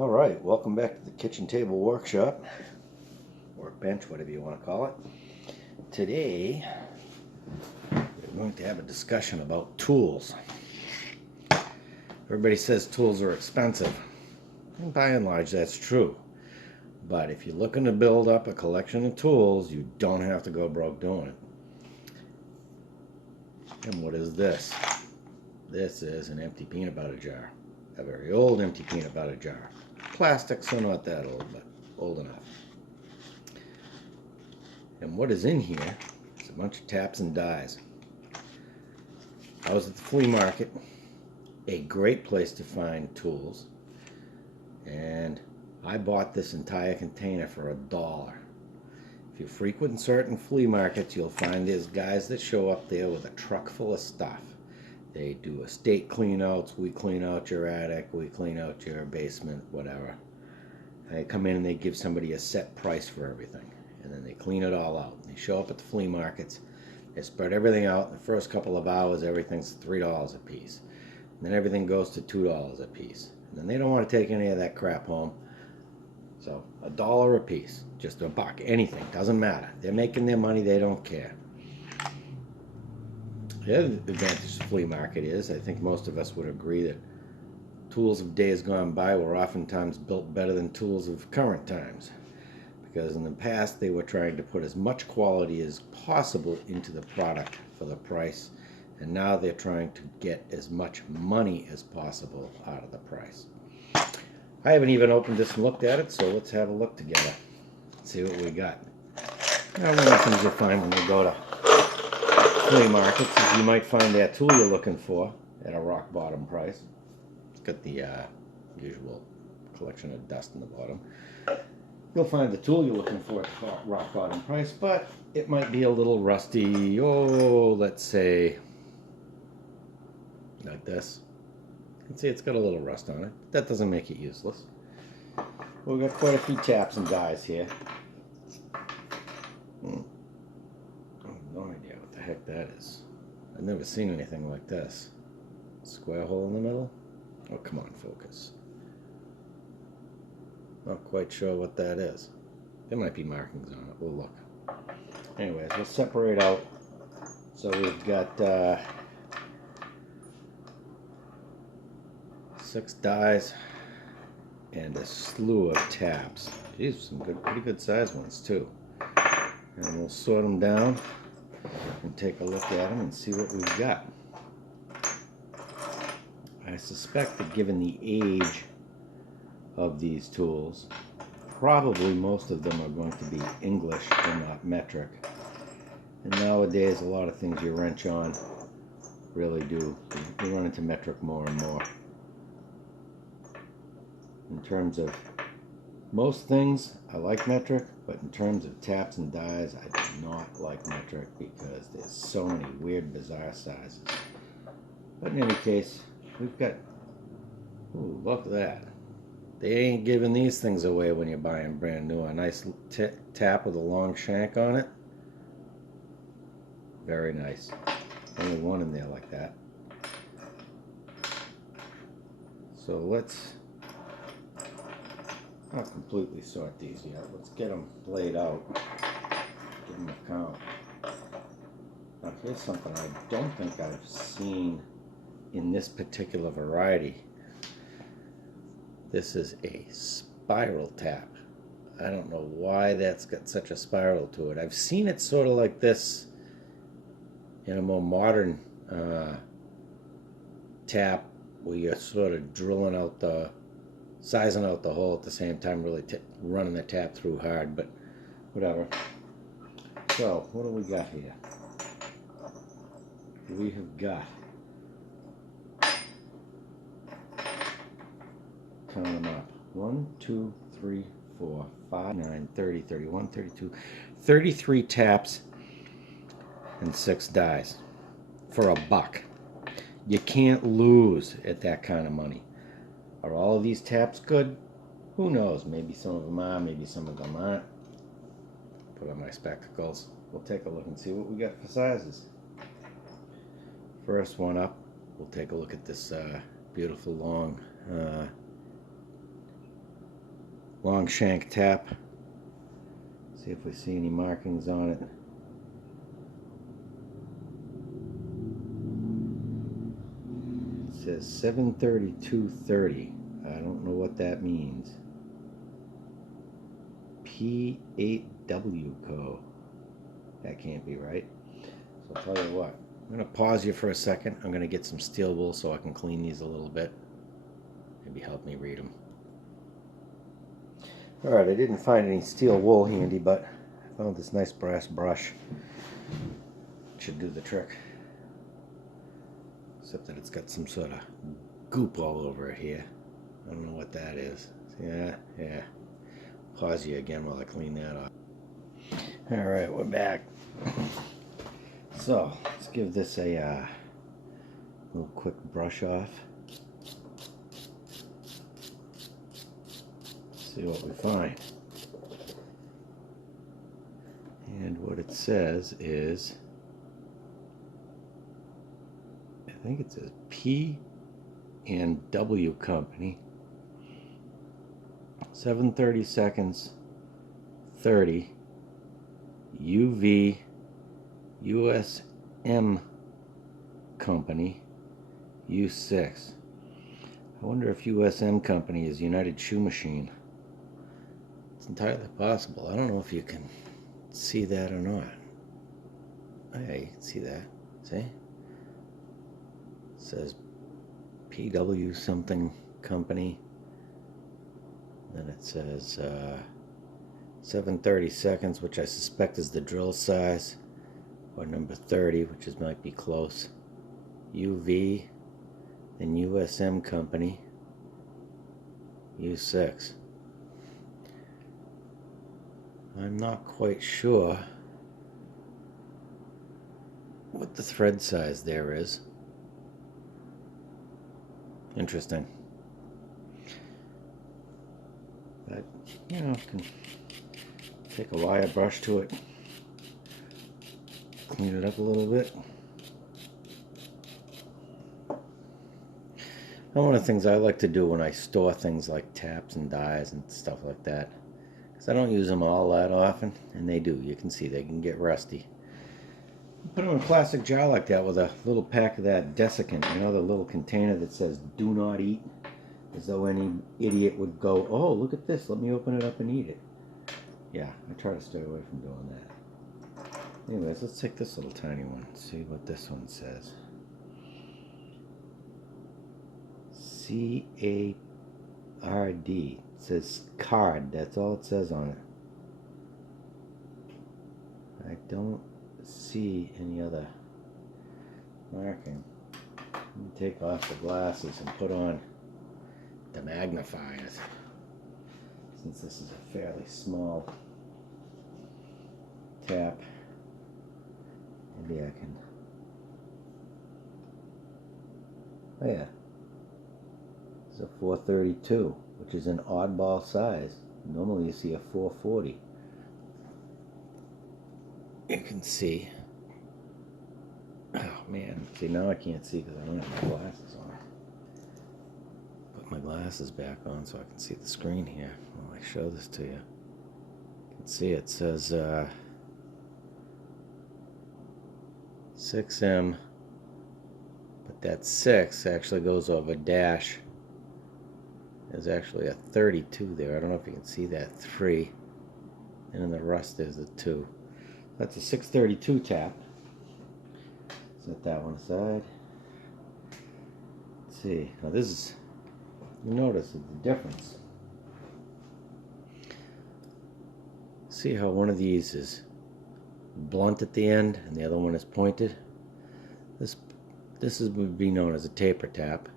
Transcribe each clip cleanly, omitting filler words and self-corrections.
Alright, welcome back to the kitchen table workshop, workbench, whatever you want to call it. Today, we're going to have a discussion about tools. Everybody says tools are expensive, and by and large that's true. But if you're looking to build up a collection of tools, you don't have to go broke doing it. And what is this? This is an empty peanut butter jar. A very old empty peanut butter jar. Plastic, so not that old, but old enough. And what is in here is a bunch of taps and dies. I was at the flea market, a great place to find tools, and I bought this entire container for $1. If you frequent certain flea markets, you'll find there's guys that show up there with a truck full of stuff. They do estate cleanouts. We clean out your attic, we clean out your basement, whatever. They come in and they give somebody a set price for everything, and then they clean it all out. They show up at the flea markets, they spread everything out. In the first couple of hours, everything's $3 a piece. And then everything goes to $2 a piece. And then they don't want to take any of that crap home. So $1 a piece, just $1, anything, doesn't matter. They're making their money, they don't care. The other advantage of the flea market is, I think most of us would agree, that tools of days gone by were oftentimes built better than tools of current times. Because in the past they were trying to put as much quality as possible into the product for the price. And now they're trying to get as much money as possible out of the price. I haven't even opened this and looked at it, so let's have a look together. See what we got. Now, one of the things you'll find when you go to flea markets is you might find that tool you're looking for at a rock bottom price. It's got the usual collection of dust in the bottom. You'll find the tool you're looking for at the rock bottom price, but it might be a little rusty. Oh, let's say like this. You can see it's got a little rust on it. That doesn't make it useless. Well, we've got quite a few taps and dies here. I have no idea what the heck that is. I've never seen anything like this. Square hole in the middle? Oh, come on, focus. Not quite sure what that is. There might be markings on it. We'll look. Anyways, we'll separate out. So we've got 6 dies and a slew of taps. These are some pretty good sized ones too. And we'll sort them down and take a look at them and see what we've got. I suspect that given the age of these tools, probably most of them are going to be English and not metric. And nowadays, a lot of things you wrench on really do. You run into metric more and more. In terms of most things, I like metric, but in terms of taps and dies, I do not like metric because there's so many weird, bizarre sizes. But in any case, we've got, ooh, look at that. They ain't giving these things away when you're buying brand new. A nice tap with a long shank on it. Very nice. Only one in there like that. So let's not completely sort these yet. Let's get them laid out. Give them a count. Now here's something I don't think I've seen in this particular variety. This is a spiral tap. I don't know why that's got such a spiral to it. I've seen it sort of like this in a more modern tap, where you're sort of drilling out sizing out the hole at the same time, really running the tap through hard, but whatever. So, what do we got here? We have got, count them up, 1, 2, 3, 4, 5, 9, 30, 31, 32, 33 taps and 6 dies for $1. You can't lose at that kind of money. Are all of these taps good? Who knows? Maybe some of them are, maybe some of them aren't. Put on my spectacles. We'll take a look and see what we got for sizes. First one up, we'll take a look at this beautiful long long shank tap. See if we see any markings on it. It says 73230. I don't know what that means. P8W Co. That can't be right. So I'll tell you what. I'm going to pause you for a second. I'm going to get some steel wool so I can clean these a little bit. Maybe help me read them. Alright, I didn't find any steel wool handy, but I found this nice brass brush. It should do the trick. Except that it's got some sort of goop all over it here. I don't know what that is. Yeah. Pause you again while I clean that off. Alright, we're back. So, let's give this a little quick brush off. See what we find. And what it says is, I think it says P and W Company, 730 seconds 30 UV USM Company U6. I wonder if USM Company is United Shoe Machine. It's entirely possible. I don't know if you can see that or not. Oh yeah, you can see that. See? It says PW something company. Then it says 730 seconds, which I suspect is the drill size, or number 30, which is might be close. UV, then USM company, U6. I'm not quite sure what the thread size there is. Interesting. But, you know, can take a wire brush to it, clean it up a little bit. And one of the things I like to do when I store things like taps and dies and stuff like that, because I don't use them all that often, and they do. You can see they can get rusty. Put them in a plastic jar like that with a little pack of that desiccant, you know, the little container that says "Do not eat," as though any idiot would go, "Oh, look at this, let me open it up and eat it." Yeah, I try to stay away from doing that. Anyways, let's take this little tiny one and see what this one says. CARD. It says card. That's all it says on it. I don't see any other marking. Let me take off the glasses and put on the magnifiers, since this is a fairly small tap. Maybe I can. Oh yeah, it's a 432, which is an oddball size. Normally you see a 440. You can see. Oh man, see now I can't see because I don't have my glasses on. Put my glasses back on so I can see the screen here while I show this to you. You can see it says 6M, but that 6 actually goes over dash. There's actually a 32 there. I don't know if you can see that 3, and in the rust there's a 2. That's a 632 tap. Set that one aside. Let's see. Now this is, you notice the difference. See how one of these is blunt at the end and the other one is pointed? This would be known as a taper tap.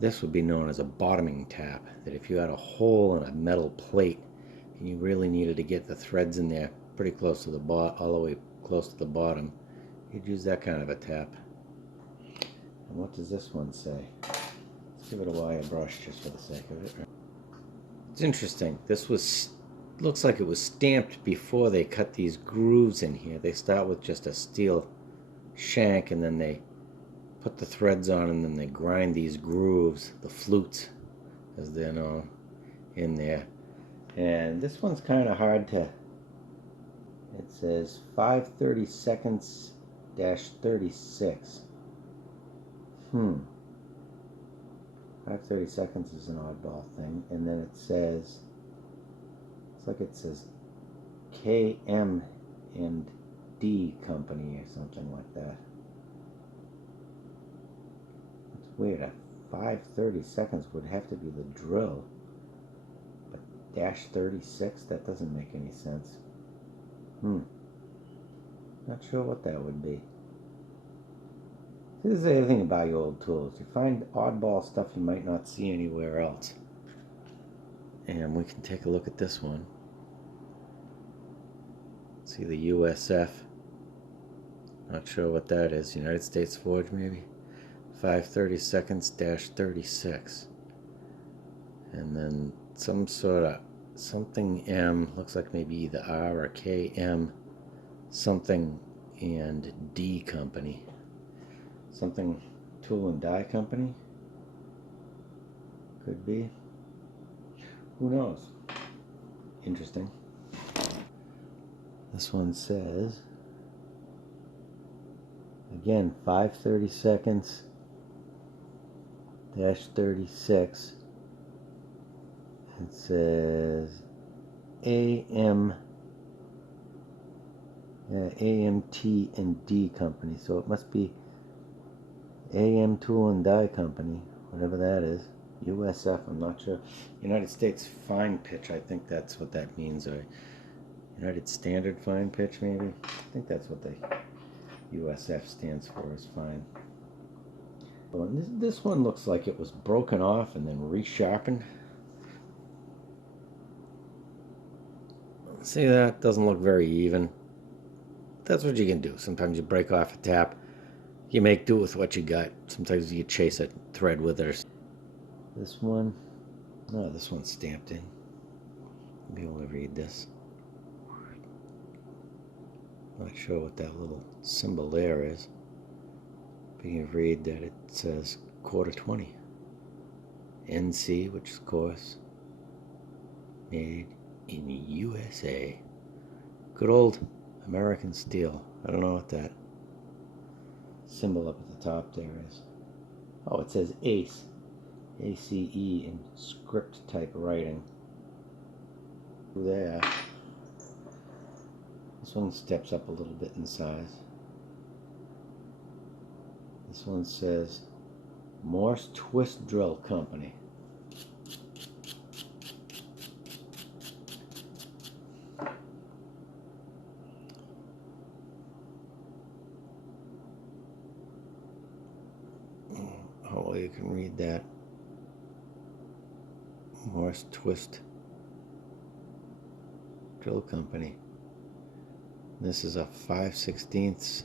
This would be known as a bottoming tap. That if you had a hole in a metal plate and you really needed to get the threads in there pretty close to the all the way close to the bottom, you'd use that kind of a tap. And what does this one say? Let's give it a wire brush just for the sake of it. It's interesting. This was, looks like it was stamped before they cut these grooves in here. They start with just a steel shank and then they put the threads on and then they grind these grooves, the flutes as they're known. in there. And this one's kind of hard to, it says 530 seconds dash 36. 530 seconds is an oddball thing. And then it says, it's like it says KM and D company or something like that. It's weird. 530 seconds would have to be the drill. But dash 36, that doesn't make any sense. Not sure what that would be. This is the other thing about your old tools. You find oddball stuff you might not see anywhere else. And we can take a look at this one. See the USF. Not sure what that is. United States Forge maybe? 530 seconds dash 36. And then some sort of something M. Looks like maybe either R or KM. Something and D company. Something tool and die company? Could be. Who knows? Interesting. This one says, again, 530 seconds dash 36. It says AM, AMT and D company. So it must be AM Tool and Die Company, whatever that is. USF, I'm not sure. United States Fine Pitch, I think that's what that means. Or United Standard Fine Pitch, maybe? I think that's what the USF stands for, is fine. Well, this one looks like it was broken off and then resharpened. See, that doesn't look very even. That's what you can do. Sometimes you break off a tap. You make do with what you got. Sometimes you chase a thread with it. This one, no, this one's stamped in. I'll be able to read this. Not sure what that little symbol there is. But you can read that it says quarter 20. NC, which is of course made in USA. Good old American steel. I don't know what that symbol up at the top there is. Oh, it says ACE. ACE in script type writing. There. This one steps up a little bit in size. This one says Morse Twist Drill Company. Oh, well, you can read that. Morse Twist Drill Company. This is a 5/16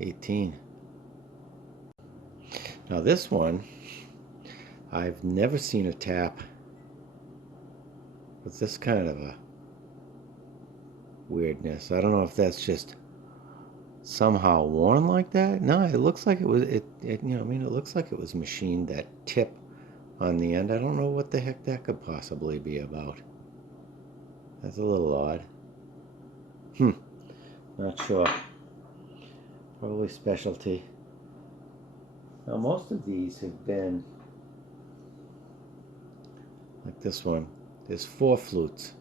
18. Now this one, I've never seen a tap with this kind of a weirdness. I don't know if that's just somehow worn like that. No, it looks like it was, it looks like it was machined, that tip on the end. I don't know what the heck that could possibly be about. That's a little odd. Not sure. Probably specialty. Now most of these have been like this one. There's 4 flutes.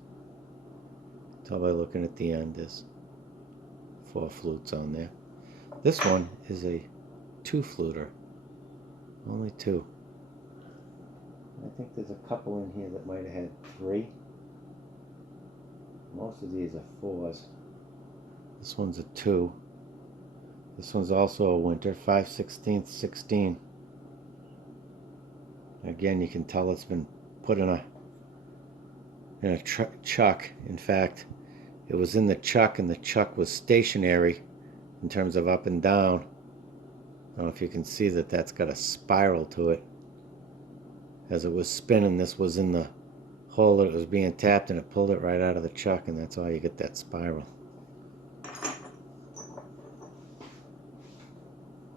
Tell by looking at the end, there's 4 flutes on there. This one is a 2-fluter. Only 2. I think there's a couple in here that might have had 3. Most of these are 4s. This one's a 2. This one's also a winter, 5/16 16. Again, you can tell it's been put in a chuck. In fact, it was in the chuck, and the chuck was stationary in terms of up and down. I don't know if you can see that that's got a spiral to it. As it was spinning, this was in the hole that it was being tapped, and it pulled it right out of the chuck, and that's why you get that spiral.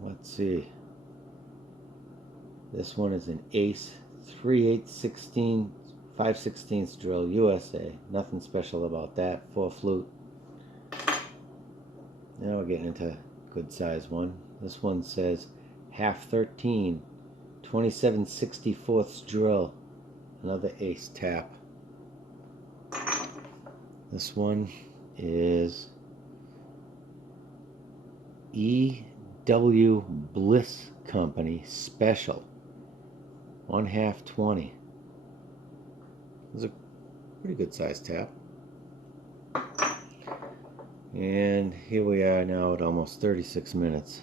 Let's see. This one is an Ace 3/8 16 5/16 drill, USA. Nothing special about that. 4 flute. Now we're getting into a good size one. This one says half 13, 27/64 drill. Another ace tap. This one is E.W. Bliss Company Special. 1/2 20. This is a pretty good size tap. And here we are now at almost 36 minutes.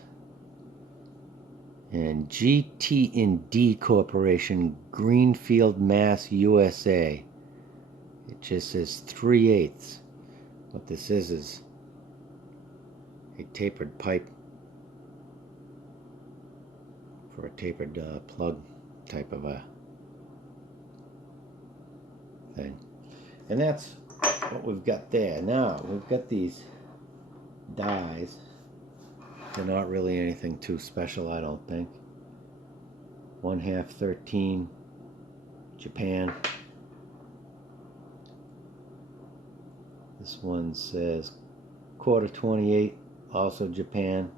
And GT&D Corporation, Greenfield, Mass, USA. It just says 3/8. What this is a tapered pipe for a tapered plug type of a thing. And that's what we've got there. Now we've got these dies. They're not really anything too special, I don't think. 1/2 13, Japan. This one says 1/4 28, also Japan.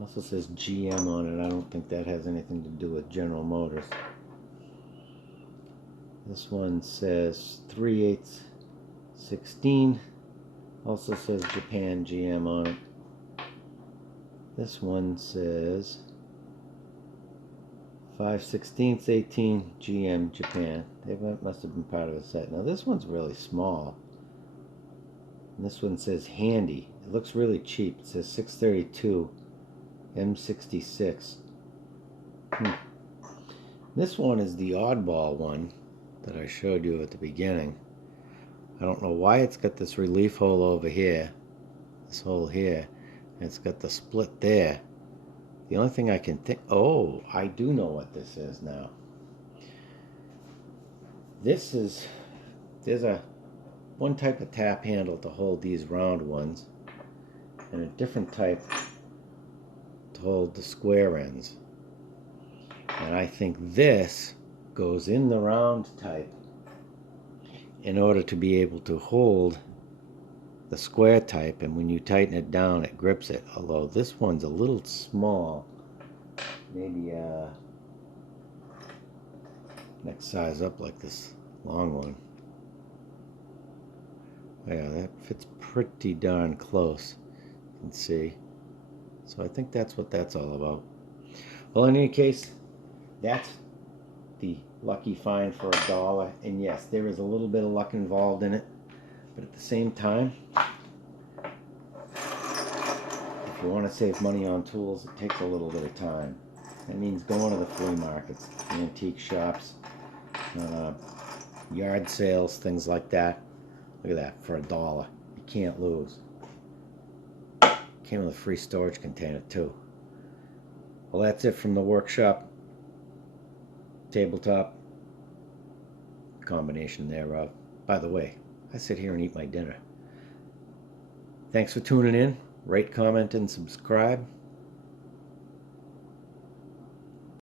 Also says GM on it. I don't think that has anything to do with General Motors. This one says 3/8 16. Also says Japan GM on it. This one says 5/16 18 GM Japan. They must have been part of a set. Now this one's really small. And this one says handy. It looks really cheap. It says 632 M66. This one is the oddball one that I showed you at the beginning. I don't know why it's got this relief hole over here, this hole here, and it's got the split there. The only thing I can think, oh, I do know what this is now. This is, there's one type of tap handle to hold these round ones, and a different type to hold the square ends. And I think this goes in the round type in order to be able to hold the square type, and when you tighten it down it grips it, although this one's a little small. Maybe next size up like this long one. Yeah, that fits pretty darn close, you can see. So I think that's what that's all about. Well, in any case, that's the lucky find for $1. And yes, there is a little bit of luck involved in it, but at the same time, if you want to save money on tools, it takes a little bit of time. That means going to the flea markets, antique shops, yard sales, things like that. Look at that, for $1. You can't lose. Came with a free storage container too. Well, that's it from the workshop, tabletop, combination thereof. By the way, I sit here and eat my dinner. Thanks for tuning in. Rate, comment, and subscribe.